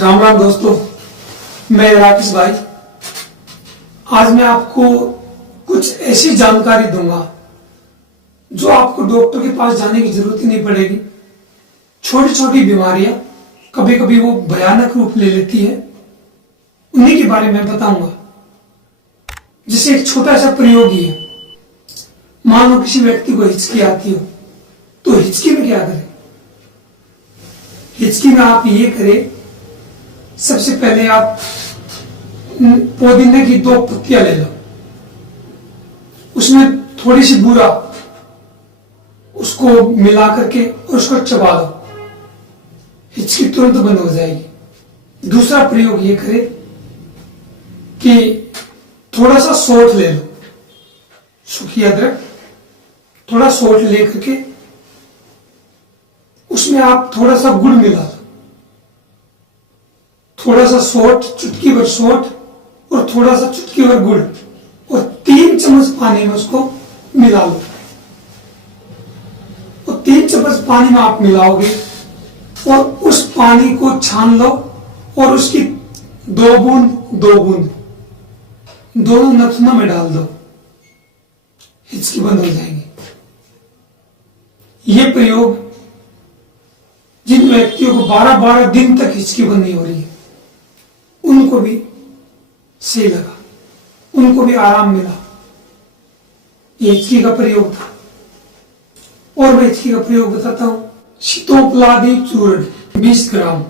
राम राम दोस्तों, मैं राकेश भाई। आज मैं आपको कुछ ऐसी जानकारी दूंगा जो आपको डॉक्टर के पास जाने की जरूरत ही नहीं पड़ेगी। छोटी छोटी बीमारियां कभी कभी वो भयानक रूप ले लेती है, उन्हीं के बारे में बताऊंगा। जैसे एक छोटा सा प्रयोग ही है। मान लो किसी व्यक्ति को हिचकी आती हो, तो हिचकी में क्या करें? हिचकी में आप ये करें, सबसे पहले आप पुदीने की 2 पत्तियां ले लो, उसमें थोड़ी सी बूरा उसको मिला करके और उसको चबा लो, हिचकी तुरंत बंद हो जाएगी। दूसरा प्रयोग ये करें कि थोड़ा सा सौंठ ले लो, सूखी अदरक, थोड़ा सौंठ लेकर के उसमें आप थोड़ा सा गुड़ मिला लो, थोड़ा सा सौंठ, चुटकी भर सौंठ और थोड़ा सा चुटकी भर गुड़ और 3 चम्मच पानी में उसको मिला लो। और 3 चम्मच पानी में आप मिलाओगे और उस पानी को छान लो और उसकी 2 बूंद दोनों नथुनों में डाल दो, हिचकी बंद हो जाएगी। ये प्रयोग जिन व्यक्तियों को 12-12 दिन तक हिचकी बंद नहीं हो रही है, उनको भी सही लगा, उनको भी आराम मिला। ये हिचकी का प्रयोग था। और मैं हिचकी का प्रयोग बताता हूं। सीतोपलादी चूर्ण 20 ग्राम,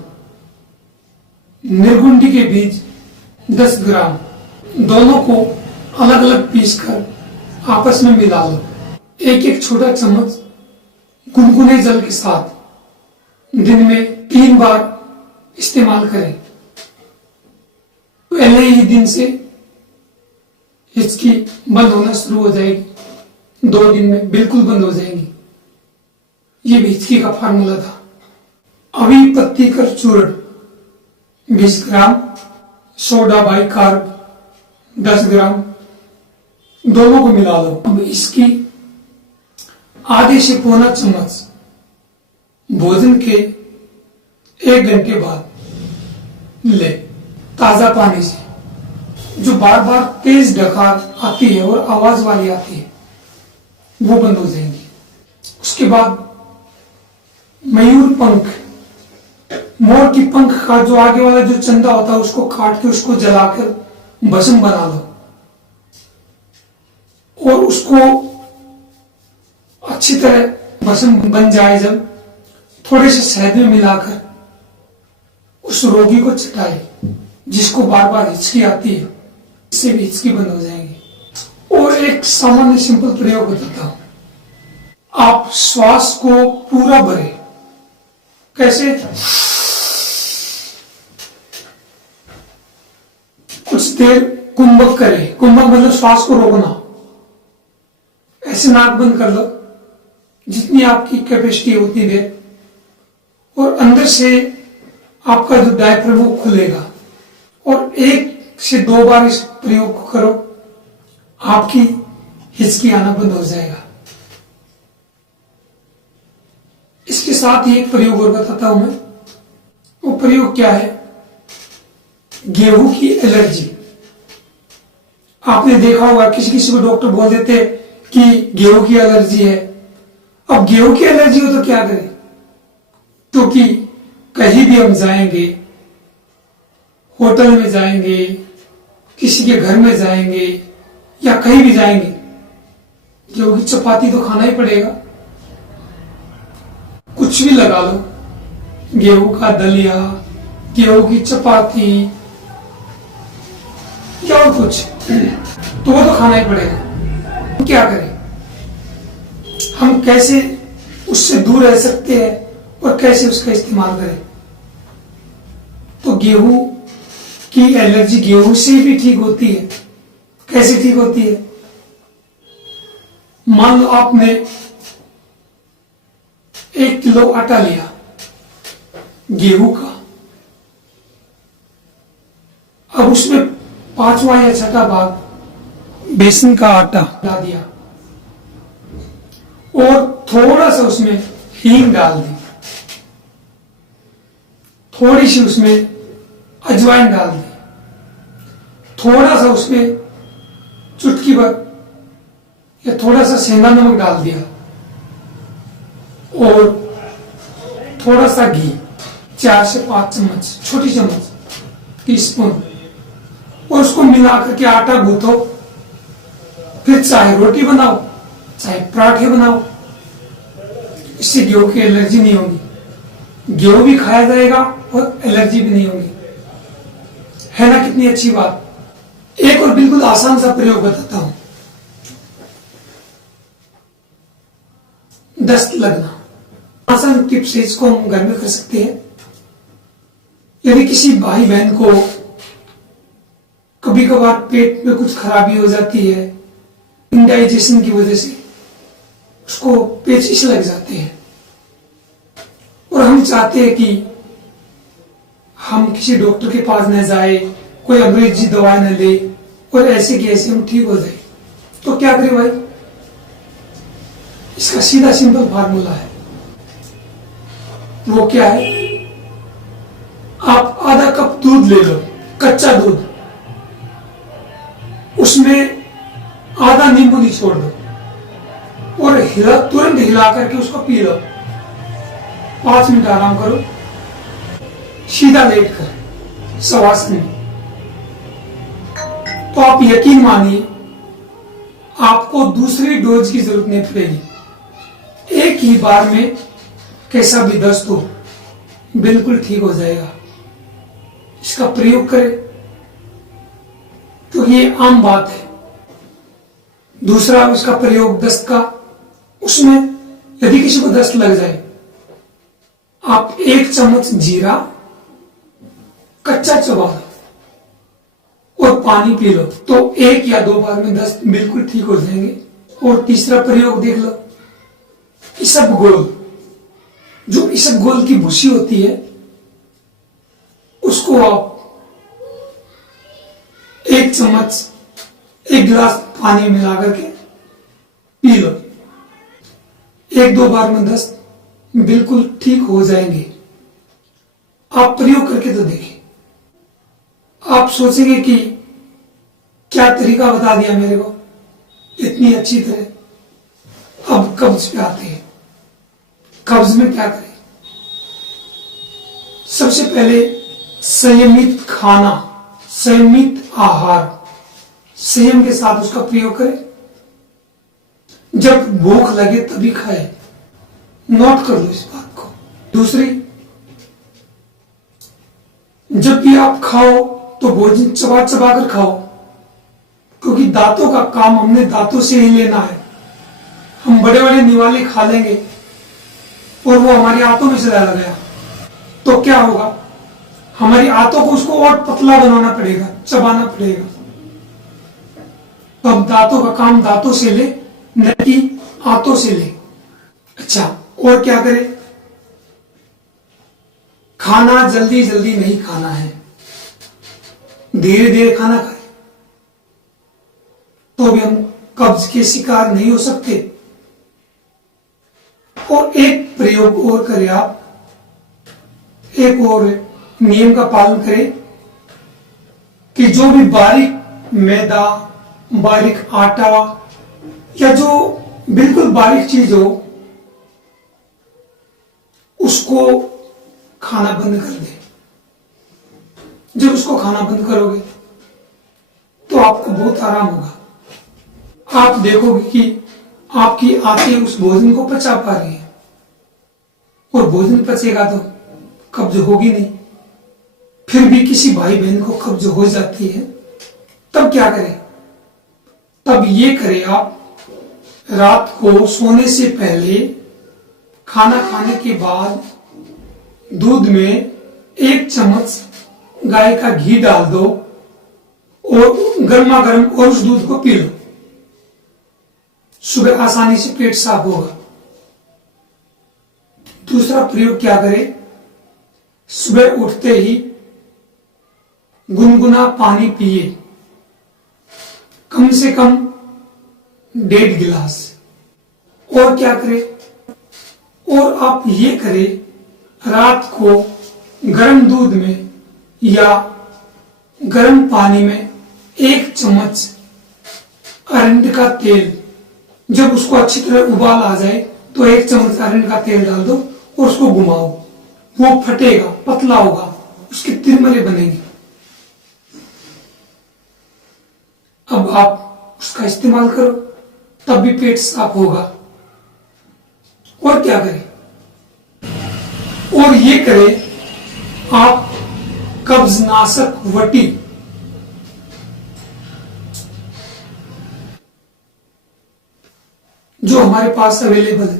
निर्गुंडी के बीज 10 ग्राम, दोनों को अलग अलग पीस कर आपस में मिला लो। एक छोटा चम्मच गुनगुने जल के साथ दिन में 3 बार इस्तेमाल करें। पहले ही दिन से हिचकी बंद होना शुरू हो जाएगी, 2 दिन में बिल्कुल बंद हो जाएगी। ये भी हिचकी का फार्मूला था। अभी पत्ती कर चूर्ण 20 ग्राम, सोडा बाइकार्ब 10 ग्राम, दोनों को मिला लो। अब इसकी आधे से पौना चम्मच भोजन के 1 घंटे बाद ले, ताजा पानी से। जो बार बार तेज डकार आती है और आवाज वाली आती है, वो बंद हो जाएंगी। उसके बाद मयूर पंख, मोर की पंख का जो आगे वाला जो चंदा होता है, उसको काट के उसको जलाकर भस्म बना लो और उसको अच्छी तरह भस्म बन जाए, जब थोड़े से शहद में मिलाकर उस रोगी को चटाए जिसको बार बार हिचकी आती है, इससे भी हिचकी बंद हो जाएगी। और एक सामान्य सिंपल प्रयोग बताता हूं। आप श्वास को पूरा भरें। कैसे? कुछ देर कुंभक करें। कुंभक मतलब श्वास को रोकना। ऐसे नाक बंद कर लो जितनी आपकी कैपेसिटी है उतनी देर, और अंदर से आपका जो डायफ्राम वो खुलेगा। और 1 से 2 बार इस प्रयोग को करो, आपकी हिचकी आना बंद हो जाएगा। इसके साथ ही एक प्रयोग और बताता हूं मैं। वो प्रयोग क्या है? गेहूं की एलर्जी। आपने देखा होगा किसी किसी को डॉक्टर बोल देते कि गेहूं की एलर्जी है। अब गेहूं की एलर्जी हो तो क्या करें? क्योंकि कहीं भी हम जाएंगे, होटल में जाएंगे, किसी के घर में जाएंगे या कहीं भी जाएंगे, गेहूं की चपाती तो खाना ही पड़ेगा। कुछ भी लगा लो, गेहूं का दलिया, गेहूं की चपाती या और कुछ, तो वो तो खाना ही पड़ेगा। क्या करें? हम कैसे उससे दूर रह सकते हैं और कैसे उसका इस्तेमाल करें? तो गेहूं की एलर्जी गेहूं से भी ठीक होती है। कैसे ठीक होती है? मान लो आपने 1 किलो आटा लिया गेहूं का, अब उसमें 5वां या 6ठा भाग बेसन का आटा डाल दिया और थोड़ा सा उसमें हींग डाल दी, थोड़ी सी उसमें अजवाइन डाल दी, थोड़ा सा उसमें चुटकी भर या थोड़ा सा सेंधा नमक डाल दिया और थोड़ा सा घी, 4 से 5 चम्मच, छोटी चम्मच, टीस्पून, और उसको मिला करके आटा गूंथो। फिर चाहे रोटी बनाओ चाहे पराठे बनाओ, इससे गेहूं की एलर्जी नहीं होगी, गेहूं भी खाया जाएगा और एलर्जी भी नहीं होगी। है ना कितनी अच्छी बात। एक और बिल्कुल आसान सा प्रयोग बताता हूं। दस्त लगना, आसान टिप्स है, इसको हम घर में कर सकते हैं। यदि किसी भाई बहन को कभी कभार पेट में कुछ खराबी हो जाती है, इंडाइजेशन की वजह से उसको पेचिश लग जाते हैं, और हम चाहते हैं कि हम किसी डॉक्टर के पास न जाए, कोई अंग्रेजी दवाई न ले और ऐसे कि ऐसे हम ठीक हो जाए, तो क्या करें भाई? इसका सीधा सिंपल फार्मूला है। वो क्या है? आप आधा कप दूध ले लो, कच्चा दूध, उसमें आधा नींबू निचोड़ दो और तुरंत हिला करके उसको पी लो। 5 मिनट आराम करो, सीधा लेट कर शवासन में, तो आप यकीन मानिए आपको दूसरी डोज की जरूरत नहीं पड़ेगी। एक ही बार में कैसा भी दस्त हो बिल्कुल ठीक हो जाएगा। इसका प्रयोग करें, तो ये आम बात है। दूसरा इसका प्रयोग दस्त का, उसमें यदि किसी को दस्त लग जाए, आप 1 चम्मच जीरा कच्चा चबा लो और पानी पी लो, तो 1 या 2 बार में दस्त बिल्कुल ठीक हो जाएंगे। और तीसरा प्रयोग देख लो, इसबगोल, जो इसबगोल की भूसी होती है, उसको आप 1 चम्मच 1 गिलास पानी मिला करके पी लो। 1-2 बार में दस्त बिल्कुल ठीक हो जाएंगे। आप प्रयोग करके तो देखिए। आप सोचेंगे कि क्या तरीका बता दिया मेरे को इतनी अच्छी तरह। अब कब्ज पे आते हैं। कब्ज में क्या करें? सबसे पहले संयमित खाना, संयमित आहार, संयम के साथ उसका प्रयोग करें। जब भूख लगे तभी खाए, नोट कर लो इस बात को। दूसरी, जब भी आप खाओ तो भोजन चबा चबा कर खाओ, क्योंकि दांतों का काम हमने दांतों से ही लेना है। हम बड़े बड़े निवाले खा लेंगे और वो हमारी आंतों में चला गया तो क्या होगा? हमारी आंतों को उसको और पतला बनाना पड़ेगा, चबाना पड़ेगा। तो हम दांतों का काम दांतों से ले, न कि आंतों से ले। अच्छा, और क्या करें? खाना जल्दी जल्दी नहीं खाना है, धीरे धीरे खाना खाए, तो भी हम कब्ज के शिकार नहीं हो सकते। और एक प्रयोग और करें आप, एक और नियम का पालन करें कि जो भी बारीक मैदा, बारीक आटा या जो बिल्कुल बारीक चीज हो, उसको खाना बंद कर दे। जब उसको खाना बंद करोगे तो आपको बहुत आराम होगा। आप देखोगे कि आपकी आंतें उस भोजन को पचा पा रही है, और भोजन पचेगा तो कब्ज होगी नहीं। फिर भी किसी भाई बहन को कब्ज हो जाती है, तब क्या करें? तब ये करें आप, रात को सोने से पहले, खाना खाने के बाद दूध में 1 चम्मच गाय का घी डाल दो और गर्मा गर्म, और उस दूध को पी लो। सुबह आसानी से पेट साफ होगा। दूसरा प्रयोग क्या करें? सुबह उठते ही गुनगुना पानी पिए, कम से कम 1.5 गिलास। और क्या करें? और आप ये करें, रात को गर्म दूध में या गर्म पानी में 1 चम्मच अरंडी का तेल, जब उसको अच्छी तरह उबाल आ जाए तो 1 चम्मच अरंडी का तेल डाल दो और उसको घुमाओ। वो फटेगा, पतला होगा, उसकी तिरमले बनेगी। अब आप उसका इस्तेमाल करो, तब भी पेट साफ होगा। और क्या करें? और ये करें आप कब्जनाशक वटी, जो हमारे पास अवेलेबल है।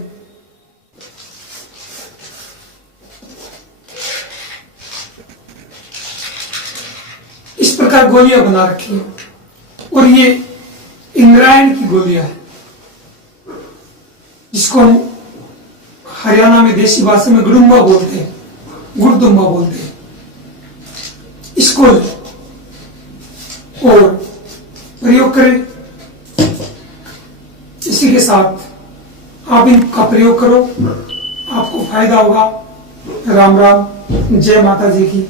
इस प्रकार गोलियां बना रखी है और ये इंद्रायण की गोलियां है, जिसको हम हरियाणा में देसी भाषा में गुड़ुम्बा बोलते हैं, गुड़दुम्बा बोलते हैं। इसको और प्रयोग करें। इसी के साथ आप इनका प्रयोग करो, आपको फायदा होगा। राम राम, जय माता जी की।